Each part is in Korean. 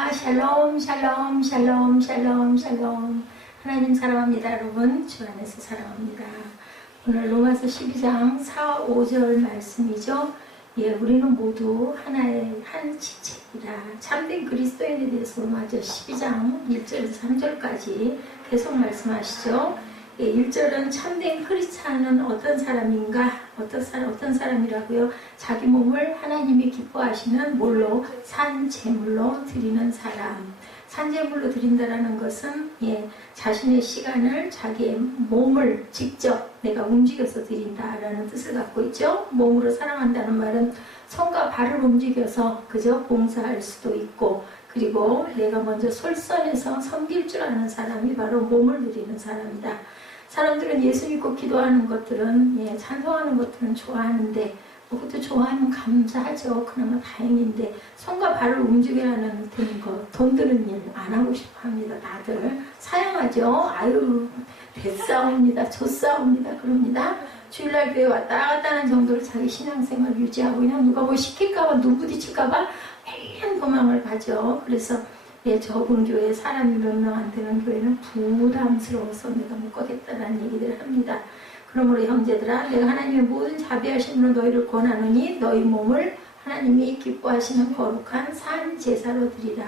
샬롬 샬롬 샬롬 샬롬 샬롬. 하나님 사랑합니다. 여러분 주 안에서 사랑합니다. 오늘 로마서 12장 4, 5절 말씀이죠. 우리는 모두 하나의 한 지체이다. 참된 그리스도인에 대해서 로마서 12장 1절에서 3절까지 계속 말씀하시죠. 1절은 참된 크리스찬은 어떤 사람인가? 어떤 사람이라고요? 자기 몸을 하나님이 기뻐하시는 뭘로? 산제물로 드리는 사람. 산제물로 드린다라는 것은 자신의 시간을, 자기의 몸을 직접 내가 움직여서 드린다라는 뜻을 갖고 있죠. 몸으로 사랑한다는 말은 손과 발을 움직여서 그저 봉사할 수도 있고, 그리고 내가 먼저 솔선해서 섬길 줄 아는 사람이 바로 몸을 드리는 사람이다. 사람들은 예수 믿고 기도하는 것들은, 찬송하는 것들은 좋아하는데, 그것도 좋아하면 감사하죠. 그나마 다행인데, 손과 발을 움직이라는 것, 돈 드는 일 안 하고 싶어 합니다. 다들 사양하죠. 아유, 뱃싸웁니다. 좆싸웁니다. 그럽니다. 주일날 교회 왔다 갔다 하는 정도로 자기 신앙생활을 유지하고, 그냥 누가 뭐 시킬까봐, 눈 부딪힐까봐 매일 도망을 가죠. 그래서 적은 교회, 사람이 몇 명 안 되는 교회는 부담스러워서 내가 못 가겠다라는 얘기들을 합니다. 그러므로 형제들아, 내가 하나님의 모든 자비하심으로 너희를 권하노니 너희 몸을 하나님이 기뻐하시는 거룩한 산 제사로 드리라.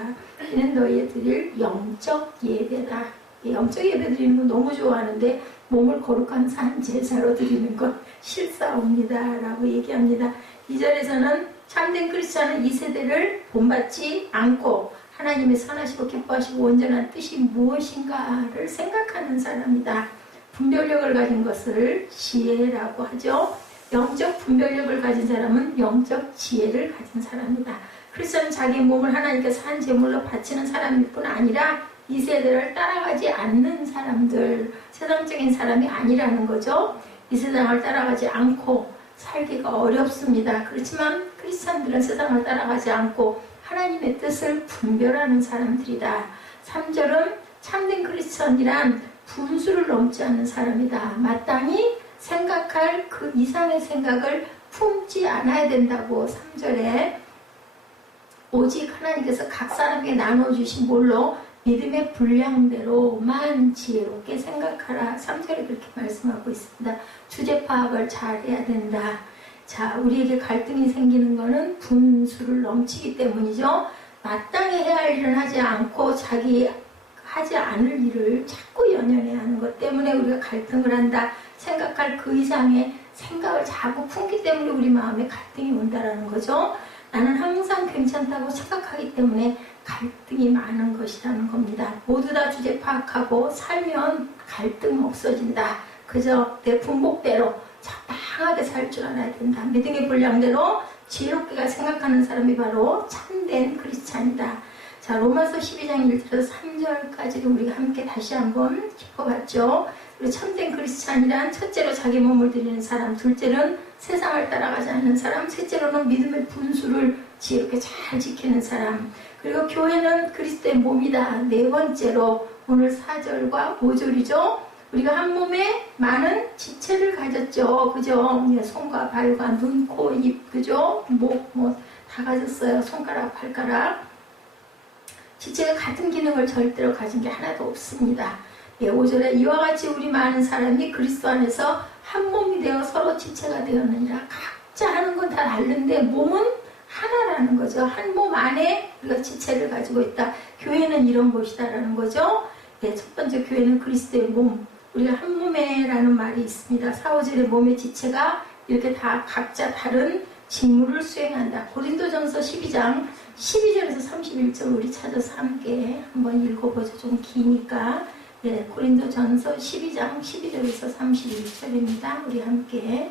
이는 너희의 드릴 영적 예배다. 영적 예배 드리는 거 너무 좋아하는데 몸을 거룩한 산 제사로 드리는 건 싫사옵니다 라고 얘기합니다. 2절에서는 참된 크리스찬은 이 세대를 본받지 않고 하나님의 선하시고 기뻐하시고 온전한 뜻이 무엇인가를 생각하는 사람이다. 분별력을 가진 것을 지혜라고 하죠. 영적 분별력을 가진 사람은 영적 지혜를 가진 사람이다. 크리스천은 자기 몸을 하나님께 산 제물로 바치는 사람일 뿐 아니라 이 세대를 따라가지 않는 사람들, 세상적인 사람이 아니라는 거죠. 이 세상을 따라가지 않고 살기가 어렵습니다. 그렇지만 크리스천들은 세상을 따라가지 않고 하나님의 뜻을 분별하는 사람들이다. 3절은 참된 크리스천이란 분수를 넘지 않는 사람이다. 마땅히 생각할 그 이상의 생각을 품지 않아야 된다고 3절에 오직 하나님께서 각 사람에게 나눠주신 뭘로? 믿음의 분량대로만 지혜롭게 생각하라. 3절에 그렇게 말씀하고 있습니다. 주제 파악을 잘 해야 된다. 자, 우리에게 갈등이 생기는 것은 분수를 넘치기 때문이죠. 마땅히 해야 할 일은 하지 않고 자기 하지 않을 일을 자꾸 연연해 하는 것 때문에 우리가 갈등을 한다. 생각할 그 이상의 생각을 자꾸 품기 때문에 우리 마음에 갈등이 온다라는 거죠. 나는 항상 괜찮다고 생각하기 때문에 갈등이 많은 것이라는 겁니다. 모두 다 주제 파악하고 살면 갈등 없어진다. 그저 내 분복대로 적당하게 살 줄 알아야 된다. 믿음의 분량대로 지혜롭게 생각하는 사람이 바로 참된 크리스찬이다. 자, 로마서 12장 1절에서 3절까지도 우리가 함께 다시 한번 짚어봤죠. 그리고 참된 크리스찬이란 첫째로 자기 몸을 드리는 사람, 둘째는 세상을 따라가지 않는 사람, 셋째로는 믿음의 분수를 지혜롭게 잘 지키는 사람, 그리고 교회는 그리스도의 몸이다. 네 번째로 오늘 4절과 5절이죠. 우리가 한 몸에 많은 지체를 가졌죠. 그죠? 손과 발과 눈, 코, 입, 그죠? 목, 다 가졌어요. 손가락, 발가락. 지체가 같은 기능을 절대로 가진 게 하나도 없습니다. 5절에 이와 같이 우리 많은 사람이 그리스도 안에서 한 몸이 되어 서로 지체가 되었느니라. 각자 하는 건 다 다른데 몸은 하나라는 거죠. 한 몸 안에 우리가 지체를 가지고 있다. 교회는 이런 곳이다라는 거죠. 첫 번째 교회는 그리스도의 몸. 우리가 한 몸에라는 말이 있습니다. 4, 5절의 몸의 지체가 이렇게 다 각자 다른 직무를 수행한다. 고린도전서 12장 12절에서 31절 우리 찾아서 함께 한번 읽어보죠. 좀 기니까. 고린도전서 12장 12절에서 31절입니다. 우리 함께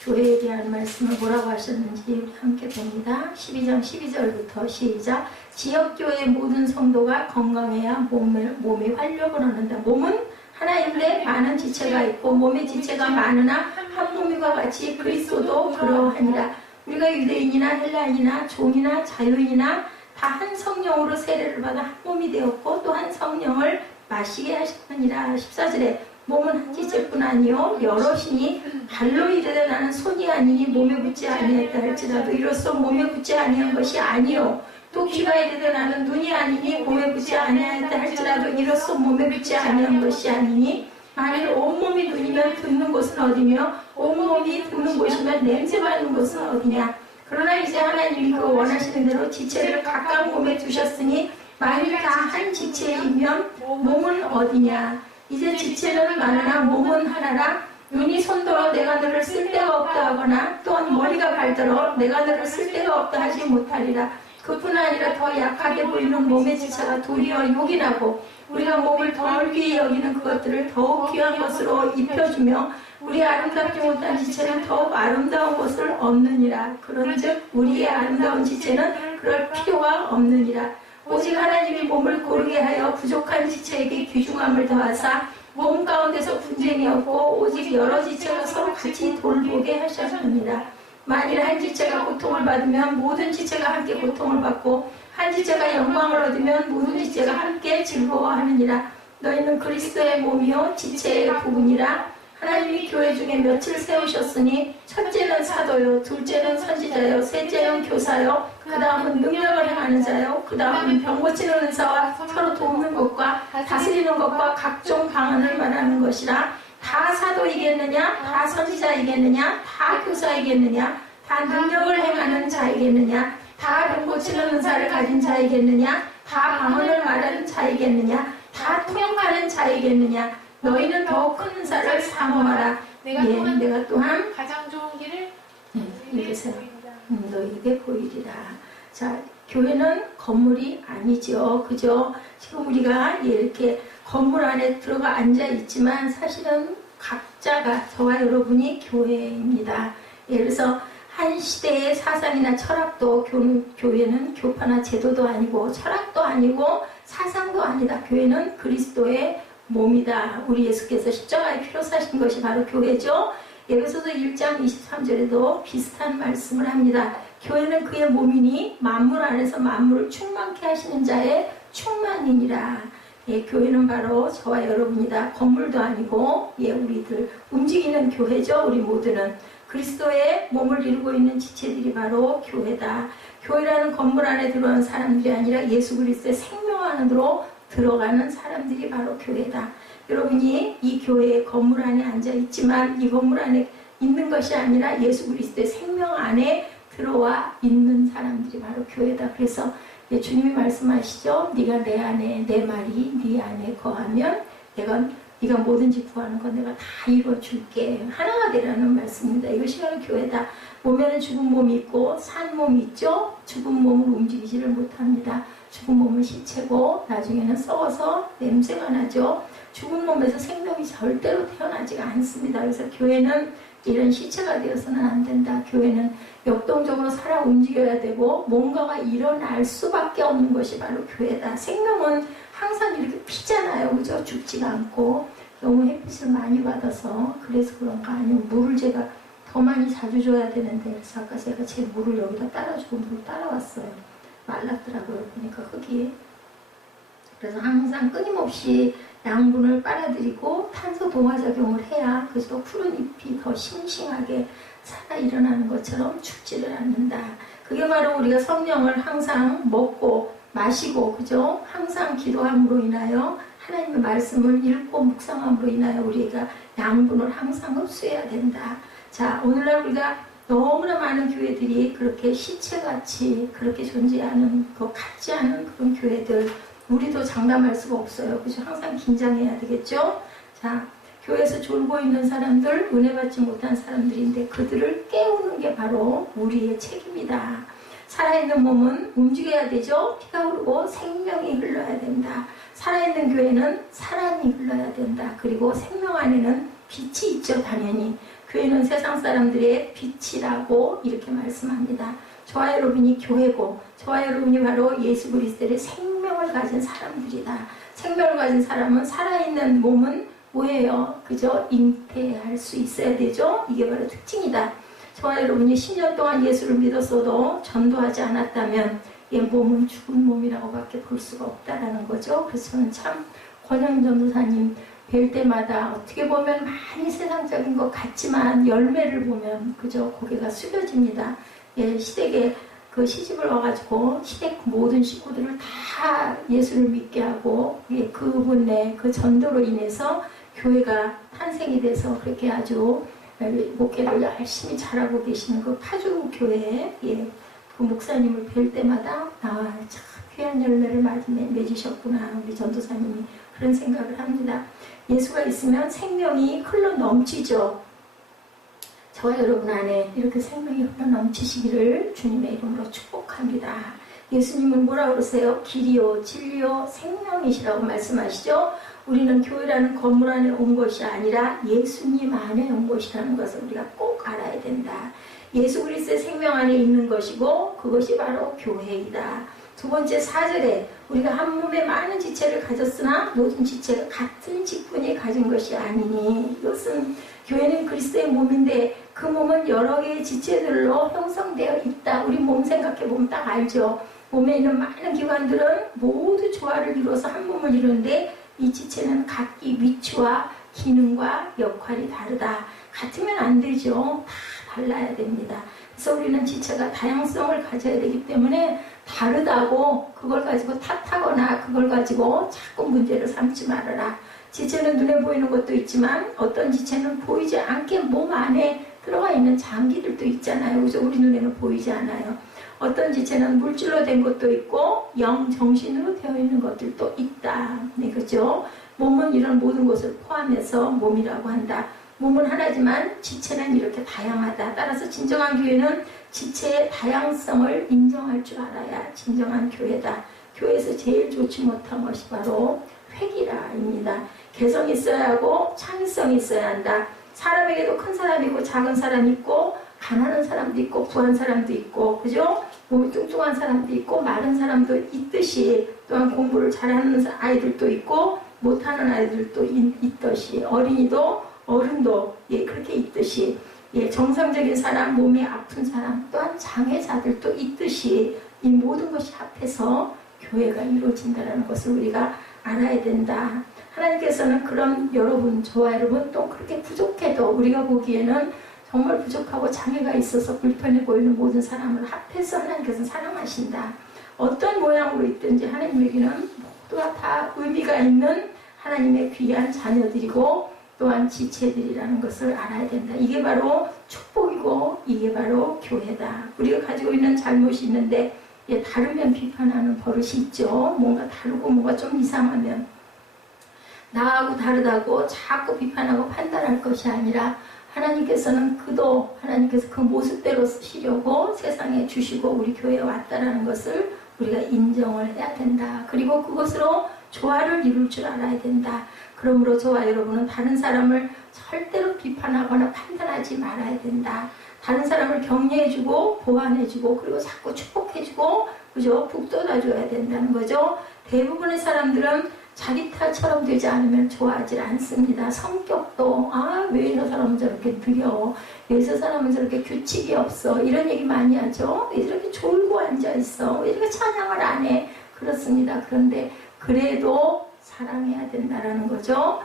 교회에 대한 말씀을 뭐라고 하셨는지 우리 함께 봅니다. 12장 12절부터 시작. 지역교회의 모든 성도가 건강해야 몸의 활력을 얻는다. 몸은 하나인데 많은 지체가 있고 몸의 지체가 많으나 한 몸과 같이 그리스도도 그러하니라. 우리가 유대인이나 헬라인이나 종이나 자유인이나 다 한 성령으로 세례를 받아 한 몸이 되었고 또 한 성령을 마시게 하셨느니라. 14절에 몸은 한 지체뿐 아니요 여럿이니 발로 이르되 나는 손이 아니니 몸에 붙지 아니했다 할지라도 이로써 몸에 붙지 아니한 것이 아니요 또 귀가 이르되 나는 눈이 아니니 몸에 붙지 아니하였다 할지라도 이로써 몸에 붙지 아니한 것이 아니니 만일 온몸이 눈이면 듣는 곳은 어디며 온몸이 듣는 곳이면 냄새 맡는 곳은 어디냐. 그러나 이제 하나님이 그 원하시는 대로 지체를 각각 몸에 두셨으니 만일 다 한 지체이면 몸은 어디냐. 이제 지체는 많으나 몸은 하나라. 눈이 손들어 내가 너를 쓸데가 없다 하거나 또한 머리가 발들어 내가 너를 쓸데가 없다 하지 못하리라. 그뿐 아니라 더 약하게 보이는 몸의 지체가 도리어 요긴하고 우리가 몸을 덜 귀히 여기는 그것들을 더욱 귀한 것으로 입혀주며 우리 아름답지 못한 지체는 더욱 아름다운 것을 얻느니라. 그런즉 우리의 아름다운 지체는 그럴 필요가 없느니라. 오직 하나님이 몸을 고르게 하여 부족한 지체에게 귀중함을 더하사 몸 가운데서 분쟁이 없고 오직 여러 지체가 서로 같이 돌보게 하셨느니라. 만일 한 지체가 고통을 받으면 모든 지체가 함께 고통을 받고 한 지체가 영광을 얻으면 모든 지체가 함께 즐거워하느니라. 너희는 그리스도의 몸이요 지체의 부분이라. 하나님이 교회 중에 며칠 세우셨으니 첫째는 사도요, 둘째는 선지자요, 셋째는 교사요, 그 다음은 능력을 행하는 자요, 그 다음은 병 고치는 은사와 서로 돕는 것과 다스리는 것과 각종 방언을 말하는 것이라. 다 사도이겠느냐, 다 선지자이겠느냐, 다 교사이겠느냐, 다 능력을 행하는 자이겠느냐, 다 병 고치는 은사를 가진 자이겠느냐, 다 방언을 말하는 자이겠느냐, 다 통역하는 자이겠느냐. 너희는 더 큰 은사를 사모하라. 내가 또한 가장 좋은 길을 읽으세요. 너희에게 보이리라. 자, 교회는 건물이 아니죠. 그죠? 지금 우리가 이렇게 건물 안에 들어가 앉아 있지만 사실은 각자가 저와 여러분이 교회입니다. 예를 들어서 한 시대의 사상이나 철학도 교회는 교파나 제도도 아니고 철학도 아니고 사상도 아니다. 교회는 그리스도의 몸이다. 우리 예수께서 십자가에 피로 사신 것이 바로 교회죠. 에베소서 1장 23절에도 비슷한 말씀을 합니다. 교회는 그의 몸이니 만물 안에서 만물을 충만케 하시는 자의 충만이니라. 예, 교회는 바로 저와 여러분이다. 건물도 아니고 우리들 움직이는 교회죠. 우리 모두는 그리스도의 몸을 이루고 있는 지체들이 바로 교회다. 교회라는 건물 안에 들어온 사람들이 아니라 예수 그리스도의 생명 안으로 들어가는 사람들이 바로 교회다. 여러분이 이 교회의 건물 안에 앉아 있지만 이 건물 안에 있는 것이 아니라 예수 그리스도의 생명 안에 들어와 있는 사람들이 바로 교회다. 그래서 주님이 말씀하시죠. 네가 내 안에 내 말이 네 안에 거하면 네가 뭐든지 구하는 건 내가 다 이루어줄게. 하나가 되라는 말씀입니다. 이것이 바로 교회다. 몸에는 죽은 몸이 있고 산 몸이 있죠. 죽은 몸을 움직이지를 못합니다. 죽은 몸은 시체고 나중에는 썩어서 냄새가 나죠. 죽은 몸에서 생명이 절대로 태어나지가 않습니다. 그래서 교회는 이런 시체가 되어서는 안 된다. 교회는 역동적으로 살아 움직여야 되고 뭔가가 일어날 수밖에 없는 것이 바로 교회다. 생명은 항상 이렇게 피잖아요. 그죠? 죽지가 않고 너무 햇빛을 많이 받아서 그래서 그런가 아니면 물을 제가 더 많이 자주 줘야 되는데 그래서 아까 제가 제 물을 여기다 따라주고 물 따라왔어요. 말랐더라고요. 보니까 흙이. 그래서 항상 끊임없이 양분을 빨아들이고 탄소 동화작용을 해야 그래서 푸른 잎이 더 싱싱하게 살아 일어나는 것처럼 죽지를 않는다. 그게 바로 우리가 성령을 항상 먹고 마시고 그죠? 항상 기도함으로 인하여 하나님의 말씀을 읽고 묵상함으로 인하여 우리가 양분을 항상 흡수해야 된다. 자, 오늘날 우리가 너무나 많은 교회들이 그렇게 시체같이 그렇게 존재하는 것 같지 않은 그런 교회들 우리도 장담할 수가 없어요. 그죠? 항상 긴장해야 되겠죠? 자, 교회에서 졸고 있는 사람들, 은혜 받지 못한 사람들인데 그들을 깨우는 게 바로 우리의 책임이다. 살아있는 몸은 움직여야 되죠? 피가 흐르고 생명이 흘러야 된다. 살아있는 교회는 사랑이 흘러야 된다. 그리고 생명 안에는 빛이 있죠, 당연히. 교회는 세상 사람들의 빛이라고 이렇게 말씀합니다. 저와 여러분이 교회고 저와 여러분이 바로 예수 그리스도의 생명을 가진 사람들이다. 생명을 가진 사람은 살아있는 몸은 뭐예요? 그죠? 잉태할 수 있어야 되죠? 이게 바로 특징이다. 저와 여러분이 10년 동안 예수를 믿었어도 전도하지 않았다면 이 몸은 죽은 몸이라고 밖에 볼 수가 없다라는 거죠. 그래서 저는 참 권영 전도사님 뵐 때마다 어떻게 보면 많이 세상적인 것 같지만 열매를 보면 그저 고개가 숙여집니다. 예, 시댁에 그 시집을 와가지고 시댁 모든 식구들을 다 예수를 믿게 하고 그분의 그 전도로 인해서 교회가 탄생이 돼서 그렇게 아주 목회를 열심히 잘하고 계시는 그 파주 교회에 그 목사님을 뵐 때마다 참 귀한 열매를 맺으셨구나 우리 전도사님이 그런 생각을 합니다. 예수가 있으면 생명이 흘러 넘치죠. 저와 여러분 안에 이렇게 생명이 흘러 넘치시기를 주님의 이름으로 축복합니다. 예수님은 뭐라고 그러세요? 길이요 진리요 생명이시라고 말씀하시죠. 우리는 교회라는 건물 안에 온 것이 아니라 예수님 안에 온 것이라는 것을 우리가 꼭 알아야 된다. 예수 그리스도의 생명 안에 있는 것이고 그것이 바로 교회이다. 두 번째 4절에 우리가 한 몸에 많은 지체를 가졌으나 모든 지체가 같은 직분이 가진 것이 아니니 이것은 교회는 그리스도의 몸인데 그 몸은 여러 개의 지체들로 형성되어 있다. 우리 몸 생각해보면 딱 알죠. 몸에 있는 많은 기관들은 모두 조화를 이루어서 한 몸을 이루는데 이 지체는 각기 위치와 기능과 역할이 다르다. 같으면 안 되죠. 다 달라야 됩니다. 그래서 우리는 지체가 다양성을 가져야 되기 때문에 다르다고 그걸 가지고 탓하거나 그걸 가지고 자꾸 문제를 삼지 말아라. 지체는 눈에 보이는 것도 있지만 어떤 지체는 보이지 않게 몸 안에 들어가 있는 장기들도 있잖아요. 그래서 우리 눈에는 보이지 않아요. 어떤 지체는 물질로 된 것도 있고 정신으로 되어 있는 것들도 있다. 네, 그렇죠? 몸은 이런 모든 것을 포함해서 몸이라고 한다. 몸은 하나지만 지체는 이렇게 다양하다. 따라서 진정한 교회는 지체의 다양성을 인정할 줄 알아야 진정한 교회다. 교회에서 제일 좋지 못한 것이 바로 획일화입니다. 개성이 있어야 하고 창의성이 있어야 한다. 사람에게도 큰 사람이 있고 작은 사람이 있고 가난한 사람도 있고 부한 사람도 있고 그죠? 몸이 뚱뚱한 사람도 있고 마른 사람도 있듯이 또한 공부를 잘하는 아이들도 있고 못하는 아이들도 있듯이 어른도 그렇게 있듯이 정상적인 사람, 몸이 아픈 사람 또한 장애자들도 있듯이 이 모든 것이 합해서 교회가 이루어진다는 것을 우리가 알아야 된다. 하나님께서는 그런 여러분, 저와 여러분 또 그렇게 부족해도 우리가 보기에는 정말 부족하고 장애가 있어서 불편해 보이는 모든 사람을 합해서 하나님께서는 사랑하신다. 어떤 모양으로 있든지 하나님에게는 모두가 다 의미가 있는 하나님의 귀한 자녀들이고 또한 지체들이라는 것을 알아야 된다. 이게 바로 축복이고 이게 바로 교회다. 우리가 가지고 있는 잘못이 있는데 다르면 비판하는 버릇이 있죠. 뭔가 다르고 뭔가 좀 이상하면 나하고 다르다고 자꾸 비판하고 판단할 것이 아니라 하나님께서는 하나님께서 그 모습대로 쓰시려고 세상에 주시고 우리 교회에 왔다라는 것을 우리가 인정을 해야 된다. 그리고 그것으로 조화를 이룰 줄 알아야 된다. 그러므로 저와 여러분은 다른 사람을 절대로 비판하거나 판단하지 말아야 된다. 다른 사람을 격려해주고 보완해주고 그리고 자꾸 축복해주고 그죠? 북돋아줘야 된다는 거죠. 대부분의 사람들은 자기 탓처럼 되지 않으면 좋아하지 않습니다. 성격도 왜 저 사람은 저렇게 느려, 왜 저 사람은 저렇게 규칙이 없어 이런 얘기 많이 하죠. 왜 저렇게 졸고 앉아있어, 왜 저렇게 찬양을 안 해. 그렇습니다. 그런데 그래도 사랑해야 된다라는 거죠.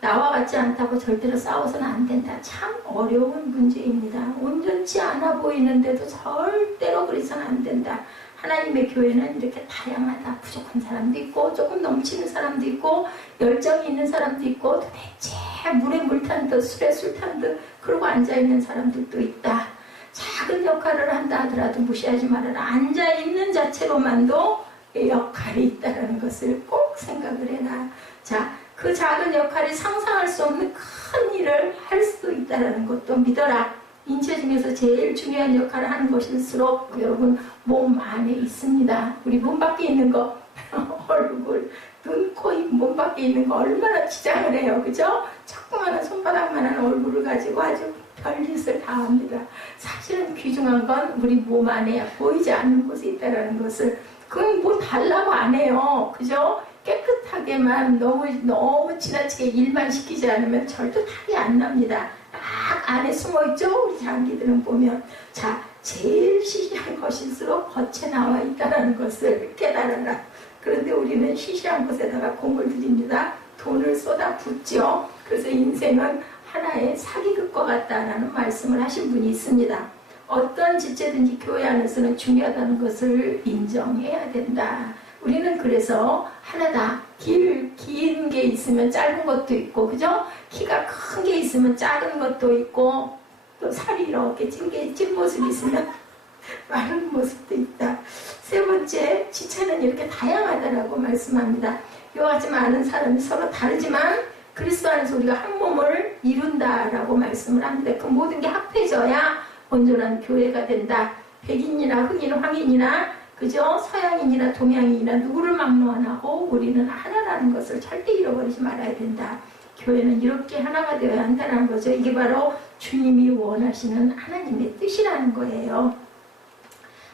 나와 같지 않다고 절대로 싸워서는 안 된다. 참 어려운 문제입니다. 온전치 않아 보이는데도 절대로 그래서는 안 된다. 하나님의 교회는 이렇게 다양하다. 부족한 사람도 있고 조금 넘치는 사람도 있고 열정이 있는 사람도 있고 도대체 물에 물 탄 듯 술에 술 탄 듯 그러고 앉아있는 사람들도 있다. 작은 역할을 한다 하더라도 무시하지 말아라. 앉아있는 자체로만도 역할이 있다는 것을 꼭 생각을 해라. 자, 그 작은 역할이 상상할 수 없는 큰 일을 할 수 있다는 것도 믿어라. 인체 중에서 제일 중요한 역할을 하는 것일수록 여러분 몸 안에 있습니다. 우리 몸 밖에 있는 거 얼굴, 눈, 코, 입, 몸 밖에 있는 거 얼마나 지장을 해요. 그죠? 조그마한 손바닥만한 얼굴을 가지고 아주 별짓을 다 합니다. 사실은 귀중한 건 우리 몸 안에 보이지 않는 곳에 있다는 것을 그건 뭐 달라고 안 해요. 그죠? 깨끗하게만 너무 지나치게 일만 시키지 않으면 절대 탈이 안 납니다. 딱 안에 숨어있죠? 우리 장기들은 보면. 자, 제일 시시한 것일수록 겉에 나와 있다는 것을 깨달아라. 그런데 우리는 시시한 것에다가 공을 들입니다. 돈을 쏟아붓죠. 그래서 인생은 하나의 사기극과 같다라는 말씀을 하신 분이 있습니다. 어떤 지체든지 교회 안에서는 중요하다는 것을 인정해야 된다. 우리는 그래서 하나다. 긴 게 있으면 짧은 것도 있고, 그죠? 키가 큰 게 있으면 작은 것도 있고, 또 살이 이렇게 찐 모습이 있으면 마른 모습도 있다. 세 번째, 지체는 이렇게 다양하다라고 말씀합니다. 이와 같이 많은 사람이 서로 다르지만 그리스도 안에서 우리가 한 몸을 이룬다라고 말씀을 합니다. 그 모든 게 합해져야 온전한 교회가 된다. 백인이나 흑인, 황인이나 그죠? 서양인이나 동양인이나 누구를 막론 안 하고 우리는 하나라는 것을 절대 잃어버리지 말아야 된다. 교회는 이렇게 하나가 되어야 한다는 거죠. 이게 바로 주님이 원하시는 하나님의 뜻이라는 거예요.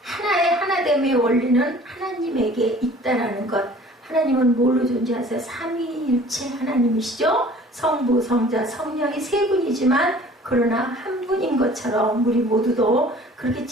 하나의 하나됨의 원리는 하나님에게 있다라는 것. 하나님은 뭘로 존재하세요? 삼위일체 하나님이시죠. 성부, 성자, 성령이 세 분이지만 그러나 한 분인 것처럼 우리 모두도 그렇게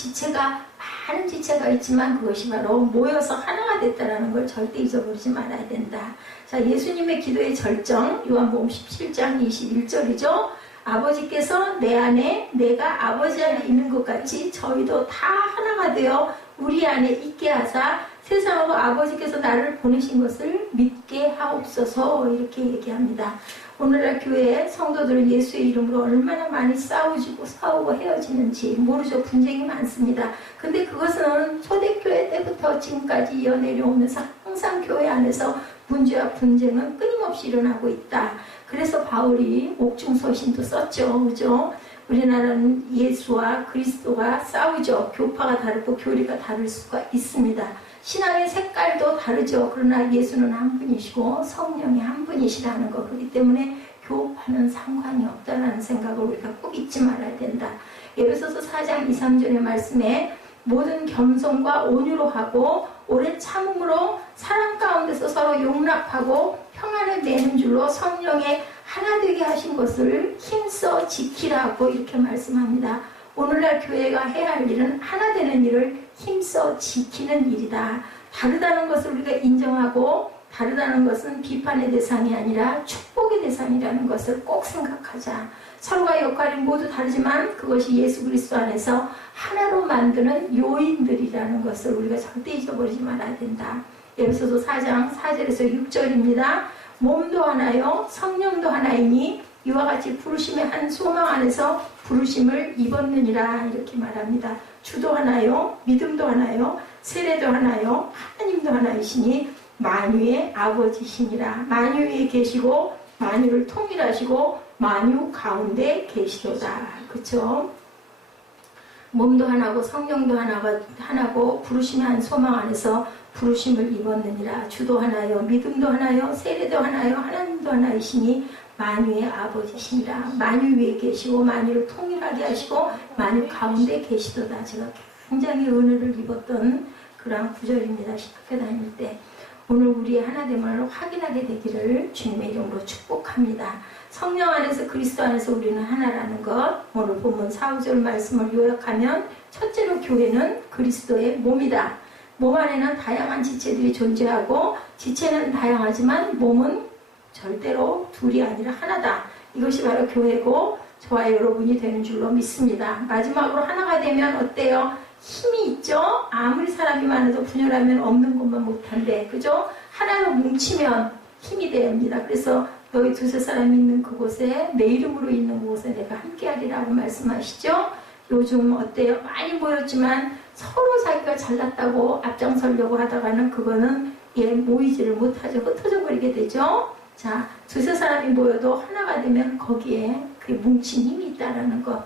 많은 지체가 있지만 그것이 바로 모여서 하나가 됐다는 걸 절대 잊어버리지 말아야 된다. 자, 예수님의 기도의 절정, 요한복음 17장 21절이죠. 아버지께서 내 안에 내가 아버지 안에 있는 것 같이 저희도 다 하나가 되어 우리 안에 있게 하사 세상으로 아버지께서 나를 보내신 것을 믿게 하옵소서 이렇게 얘기합니다. 오늘날 교회 성도들은 예수의 이름으로 얼마나 많이 싸우고 헤어지는지 모르죠. 분쟁이 많습니다. 근데 그것은 초대교회 때부터 지금까지 이어내려오면서 항상 교회 안에서 문제와 분쟁은 끊임없이 일어나고 있다. 그래서 바울이 옥중서신도 썼죠. 그죠? 우리나라는 예수와 그리스도가 싸우죠. 교파가 다르고 교리가 다를 수가 있습니다. 신앙의 색깔도 다르죠. 그러나 예수는 한 분이시고 성령이 한 분이시라는 것. 그렇기 때문에 교파는 상관이 없다는 생각을 우리가 꼭 잊지 말아야 된다. 에베소서 4장 2, 3절의 말씀에 모든 겸손과 온유로 하고 오래 참음으로 사랑 가운데서 서로 용납하고 평안을 내는 줄로 성령의 하나 되게 하신 것을 힘써 지키라고 이렇게 말씀합니다. 오늘날 교회가 해야 할 일은 하나 되는 일을 힘써 지키는 일이다. 다르다는 것을 우리가 인정하고 다르다는 것은 비판의 대상이 아니라 축복의 대상이라는 것을 꼭 생각하자. 서로가 역할이 모두 다르지만 그것이 예수 그리스도 안에서 하나로 만드는 요인들이라는 것을 우리가 절대 잊어버리지 말아야 된다. 에베소서 4장 4절에서 6절입니다. 몸도 하나요 성령도 하나이니 이와 같이 부르심의 한 소망 안에서 부르심을 입었느니라 이렇게 말합니다. 주도 하나요 믿음도 하나요 세례도 하나요 하나님도 하나이시니 만유의 아버지시니라. 만유 위에 계시고 만유를 통일하시고 만유 가운데 계시도다. 그쵸? 몸도 하나고 성령도 하나고 부르심의 한 소망 안에서 부르심을 입었느니라. 주도 하나요 믿음도 하나요 세례도 하나요 하나님도 하나이시니 만유의 아버지시니라. 만유 위에 계시고 만유를 통일하게 하시고 만유 가운데 계시도다. 제가 굉장히 은혜를 입었던 그런 구절입니다. 신학교 다닐 때. 오늘 우리의 하나됨을 확인하게 되기를 주님의 이름으로 축복합니다. 성령 안에서 그리스도 안에서 우리는 하나라는 것. 오늘 본문 4, 5절 말씀을 요약하면 첫째로 교회는 그리스도의 몸이다. 몸 안에는 다양한 지체들이 존재하고 지체는 다양하지만 몸은 절대로 둘이 아니라 하나다. 이것이 바로 교회고 저와 여러분이 되는 줄로 믿습니다. 마지막으로 하나가 되면 어때요? 힘이 있죠? 아무리 사람이 많아도 분열하면 없는 것만 못한데, 그죠? 하나로 뭉치면 힘이 됩니다. 그래서 너희 두세 사람이 있는 그곳에 내 이름으로 있는 곳에 내가 함께하리라고 말씀하시죠? 요즘 어때요? 많이 모였지만 서로 자기가 잘났다고 앞장서려고 하다가는 그거는 모이지를 못하죠. 흩어져 버리게 되죠? 자, 두세 사람이 모여도 하나가 되면 거기에 그 뭉친 힘이 있다라는 것.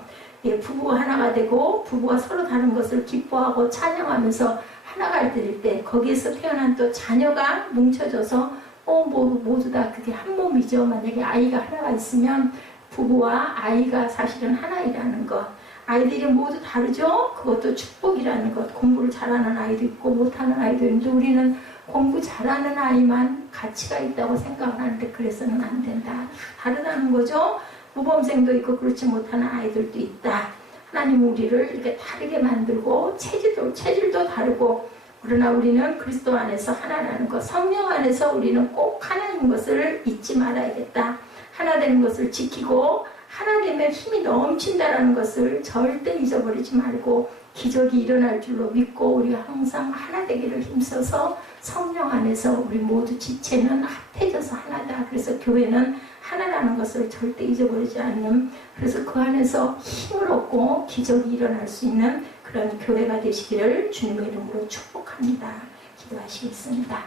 부부가 하나가 되고 부부가 서로 다른 것을 기뻐하고 찬양하면서 하나가 될 때 거기에서 태어난 또 자녀가 뭉쳐져서 모두 다 그게 한 몸이죠. 만약에 아이가 하나가 있으면 부부와 아이가 사실은 하나이라는 것. 아이들이 모두 다르죠. 그것도 축복이라는 것. 공부를 잘하는 아이도 있고 못하는 아이도 있는데 우리는 공부 잘하는 아이만 가치가 있다고 생각을 하는데 그래서는 안 된다. 다르다는 거죠. 모범생도 있고 그렇지 못하는 아이들도 있다. 하나님 우리를 이렇게 다르게 만들고 체질도 다르고 그러나 우리는 그리스도 안에서 하나라는 것. 성령 안에서 우리는 꼭 하나인 것을 잊지 말아야겠다. 하나 되는 것을 지키고 하나 되면 힘이 넘친다라는 것을 절대 잊어버리지 말고 기적이 일어날 줄로 믿고 우리가 항상 하나 되기를 힘써서 성령 안에서 우리 모두 지체는 합해져서 하나다. 그래서 교회는 하나라는 것을 절대 잊어버리지 않는, 그래서 그 안에서 힘을 얻고 기적이 일어날 수 있는 그런 교회가 되시기를 주님의 이름으로 축복합니다. 기도하시겠습니다.